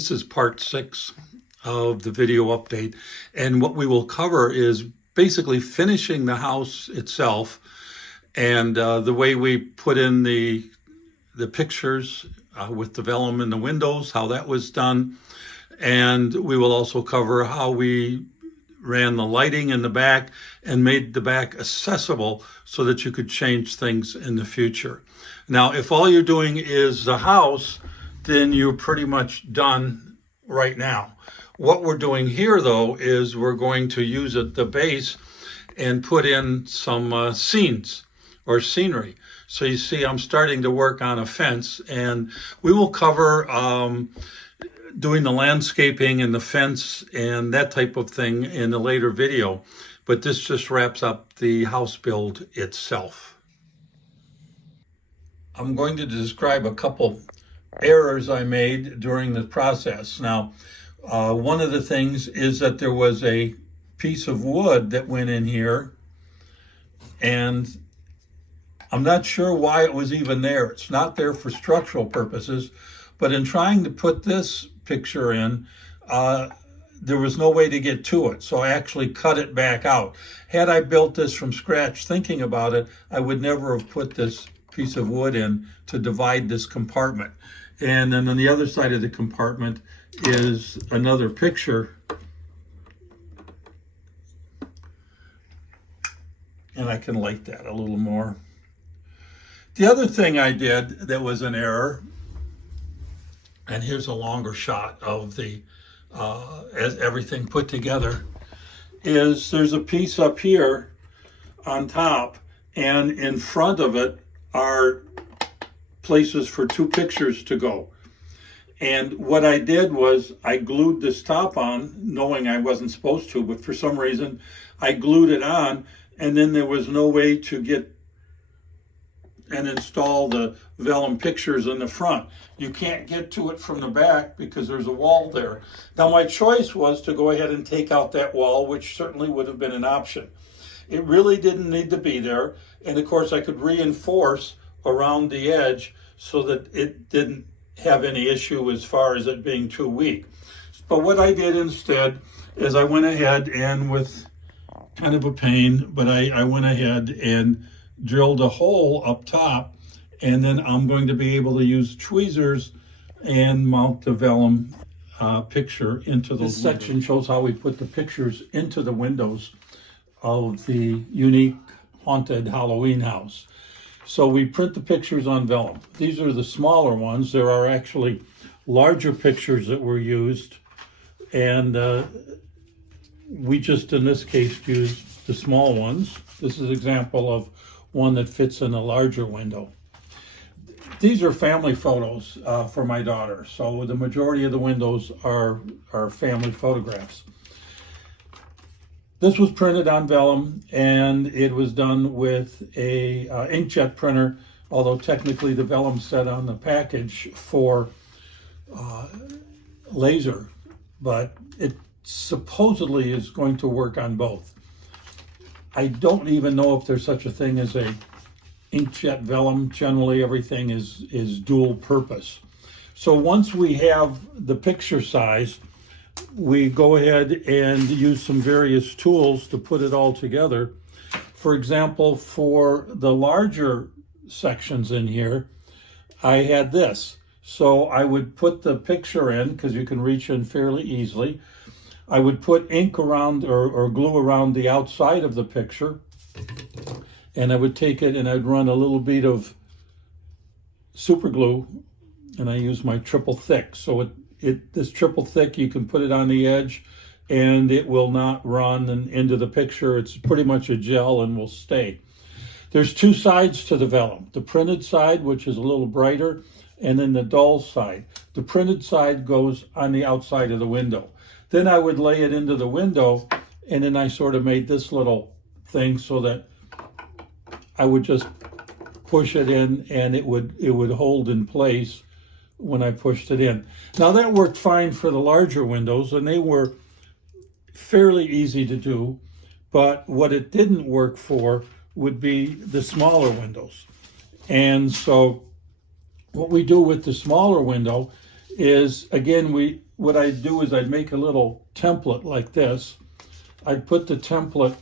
This is part 6 of the video update, and what we will cover is basically finishing the house itself and the way we put in the pictures with the vellum in the windows, how that was done. And we will also cover how we ran the lighting in the back and made the back accessible so that you could change things in the future. Now, if all you're doing is the house, then you're pretty much done right now. What we're doing here, though, is we're going to use the base and put in some scenes or scenery. So you see, I'm starting to work on a fence, and we will cover doing the landscaping and the fence and that type of thing in a later video. But this just wraps up the house build itself. I'm going to describe a couple errors I made during the process. Now, one of the things is that there was a piece of wood that went in here, and I'm not sure why it was even there. It's not there for structural purposes, but in trying to put this picture in, there was no way to get to it. So I actually cut it back out. Had I built this from scratch, thinking about it, I would never have put this piece of wood in to divide this compartment. And then on the other side of the compartment is another picture. And I can light that a little more. The other thing I did that was an error, and here's a longer shot of the as everything put together, is there's a piece up here on top, and in front of it are places for two pictures to go. And what I did was I glued this top on, knowing I wasn't supposed to, but for some reason I glued it on, and then there was no way to get and install the vellum pictures in the front. You can't get to it from the back because there's a wall there. Now, my choice was to go ahead and take out that wall, which certainly would have been an option. It really didn't need to be there. And of course, I could reinforce around the edge so that it didn't have any issue as far as it being too weak. But what I did instead is I went ahead and, with kind of a pain, but I went ahead and drilled a hole up top, and then I'm going to be able to use tweezers and mount the vellum picture into the. This section shows how we put the pictures into the windows of the unique haunted Halloween house. So we print the pictures on vellum. These are the smaller ones. There are actually larger pictures that were used, and we just in this case used the small ones. This is an example of one that fits in a larger window. These are family photos for my daughter, so the majority of the windows are family photographs. This was printed on vellum, and it was done with a inkjet printer, although technically the vellum said on the package for laser, but it supposedly is going to work on both. I don't even know if there's such a thing as a inkjet vellum. Generally, everything is dual purpose. So once we have the picture size, we go ahead and use some various tools to put it all together. For example, for the larger sections in here, I had this. So I would put the picture in, because you can reach in fairly easily. I would put ink around or glue around the outside of the picture, and I would take it and I'd run a little bit of super glue, and I use my triple thick. So this triple thick, you can put it on the edge and it will not run into the picture. It's pretty much a gel and will stay. There's two sides to the vellum. The printed side, which is a little brighter, and then the dull side. The printed side goes on the outside of the window. Then I would lay it into the window, and then I sort of made this little thing so that I would just push it in, and it would hold in place when I pushed it in. Now that worked fine for the larger windows, and they were fairly easy to do, but what it didn't work for would be the smaller windows. And so what we do with the smaller window is, again, we what I'd do is I'd make a little template like this. I'd put the template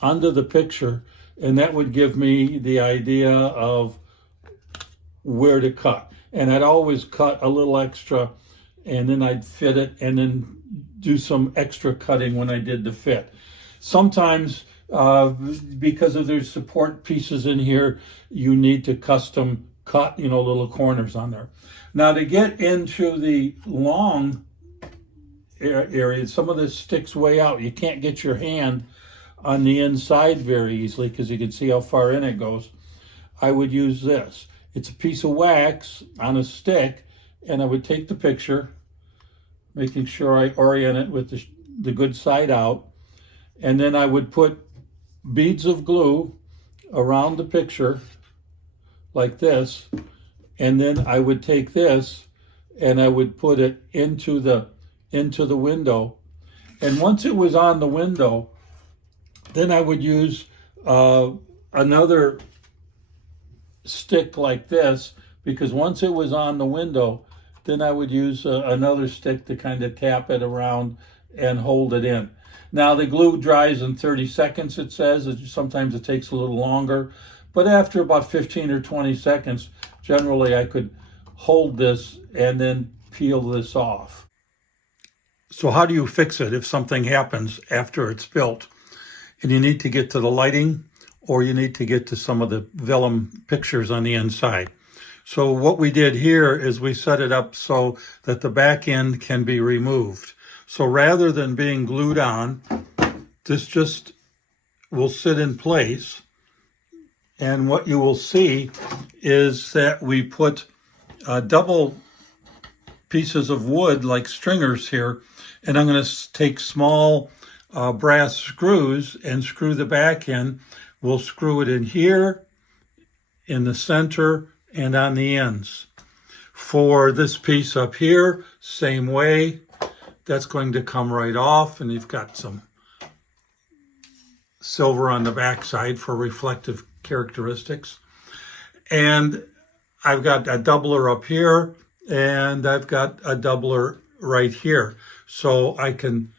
under the picture, and that would give me the idea of where to cut. And I'd always cut a little extra, and then I'd fit it, and then do some extra cutting when I did the fit. Sometimes, because of their support pieces in here, you need to custom cut, little corners on there. Now, to get into the long area, some of this sticks way out. You can't get your hand on the inside very easily because you can see how far in it goes. I would use this. It's a piece of wax on a stick, and I would take the picture, making sure I orient it with the good side out, and then I would put beads of glue around the picture like this, and then I would take this and I would put it into the window. And once it was on the window, then I would use another stick like this, because once it was on the window, then I would use another stick to kind of tap it around and hold it in. Now, the glue dries in 30 seconds, it says. Sometimes it takes a little longer, but after about 15 or 20 seconds, generally I could hold this and then peel this off. So how do you fix it if something happens after it's built and you need to get to the lighting, or you need to get to some of the vellum pictures on the inside? So what we did here is we set it up so that the back end can be removed. So rather than being glued on, this just will sit in place. And what you will see is that we put double pieces of wood like stringers here, and I'm going to take small brass screws and screw the back in. We'll screw it in here, in the center, and on the ends. For this piece up here, same way. That's going to come right off, and you've got some silver on the back side for reflective characteristics. And I've got a doubler up here, and I've got a doubler right here. So I can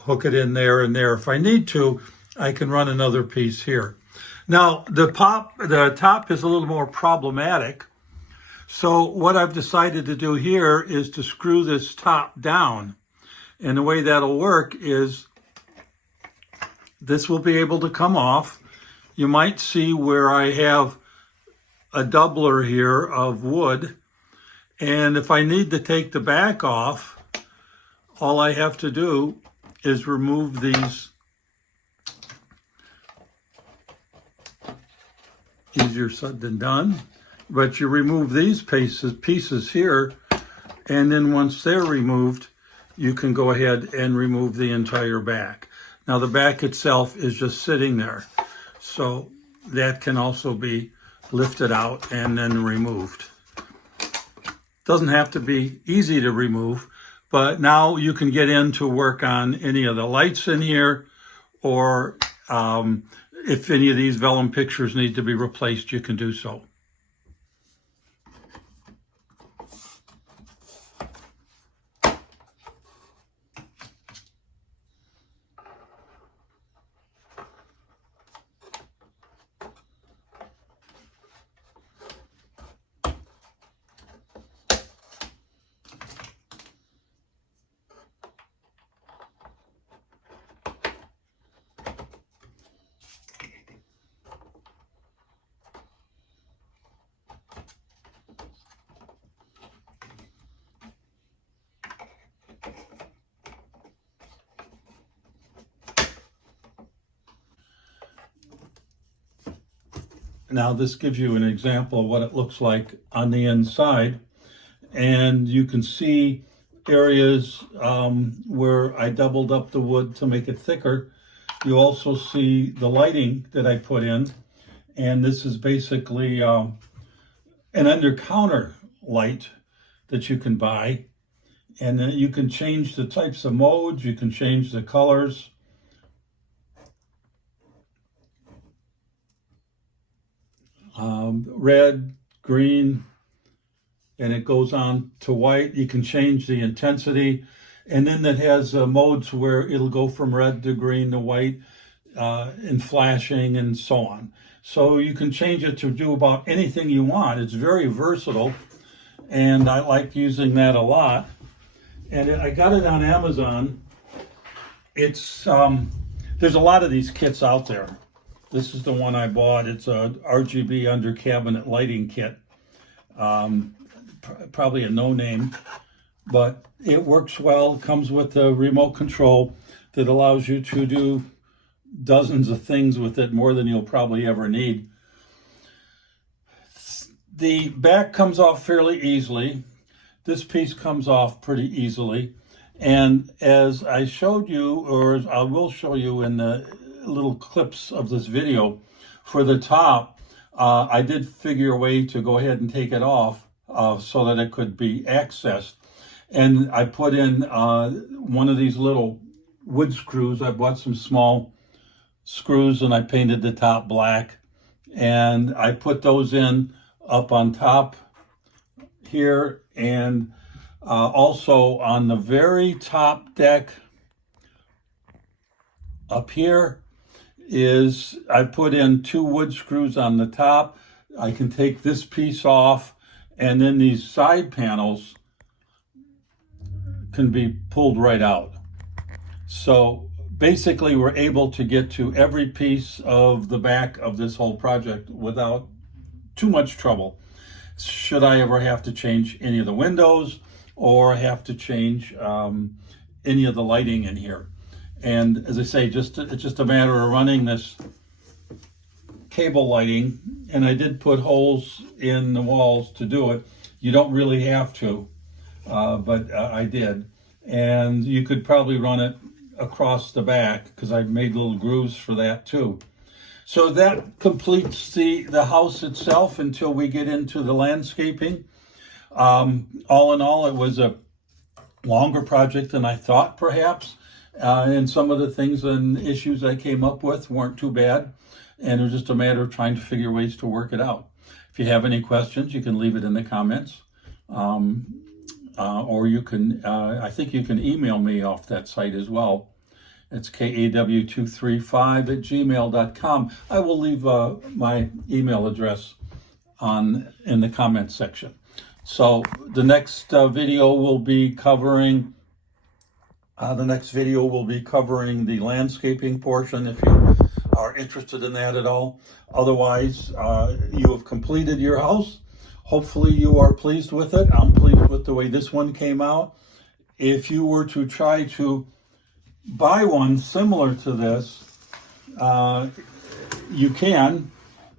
hook it in there and there. If I need to, I can run another piece here. Now, the top is a little more problematic. So what I've decided to do here is to screw this top down. And the way that'll work is this will be able to come off. You might see where I have a doubler here of wood. And if I need to take the back off, all I have to do is remove these. Easier said than done. But you remove these pieces here, and then once they're removed, you can go ahead and remove the entire back. Now the back itself is just sitting there, so that can also be lifted out and then removed. Doesn't have to be easy to remove, but now you can get in to work on any of the lights in here, or if any of these vellum pictures need to be replaced, you can do so. Now this gives you an example of what it looks like on the inside, and you can see areas where I doubled up the wood to make it thicker. You also see the lighting that I put in, and this is basically an under-counter light that you can buy, and then you can change the types of modes, you can change the colors. Red, green, and it goes on to white. You can change the intensity, and then it has modes where it'll go from red to green to white, and flashing and so on. So you can change it to do about anything you want. It's very versatile, and I like using that a lot. And I got it on Amazon. It's there's a lot of these kits out there. This is the one I bought. It's a RGB under cabinet lighting kit. Probably a no-name, but it works well. It comes with a remote control that allows you to do dozens of things with it, more than you'll probably ever need. The back comes off fairly easily. This piece comes off pretty easily. And as I showed you, or I will show you in the little clips of this video, for the top, I did figure a way to go ahead and take it off so that it could be accessed. And I put in one of these little wood screws. I bought some small screws and I painted the top black. And I put those in up on top here, and also on the very top deck up here is I put in 2 wood screws on the top. I can take this piece off, and then these side panels can be pulled right out. So basically we're able to get to every piece of the back of this whole project without too much trouble. Should I ever have to change any of the windows or have to change any of the lighting in here. And as I say, it's just a matter of running this cable lighting, and I did put holes in the walls to do it. You don't really have to, but I did. And you could probably run it across the back because I made little grooves for that too. So that completes the house itself until we get into the landscaping. All in all, it was a longer project than I thought, perhaps. And some of the things and issues I came up with weren't too bad. And it was just a matter of trying to figure ways to work it out. If you have any questions, you can leave it in the comments. Or you can, I think you can email me off that site as well. It's kaw235@gmail.com. I will leave my email address in the comments section. So the next video will be covering the landscaping portion, if you are interested in that at all. Otherwise, you have completed your house. Hopefully you are pleased with it. I'm pleased with the way this one came out. If you were to try to buy one similar to this, you can,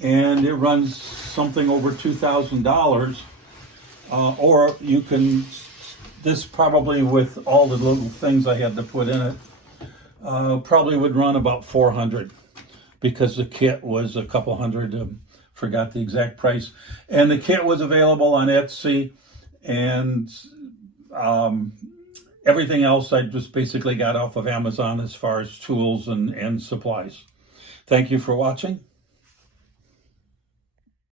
and it runs something over $2,000. Or you can, this probably with all the little things I had to put in it, probably would run about $400 because the kit was a couple hundred, forgot the exact price. And the kit was available on Etsy, and everything else I just basically got off of Amazon as far as tools and supplies. Thank you for watching.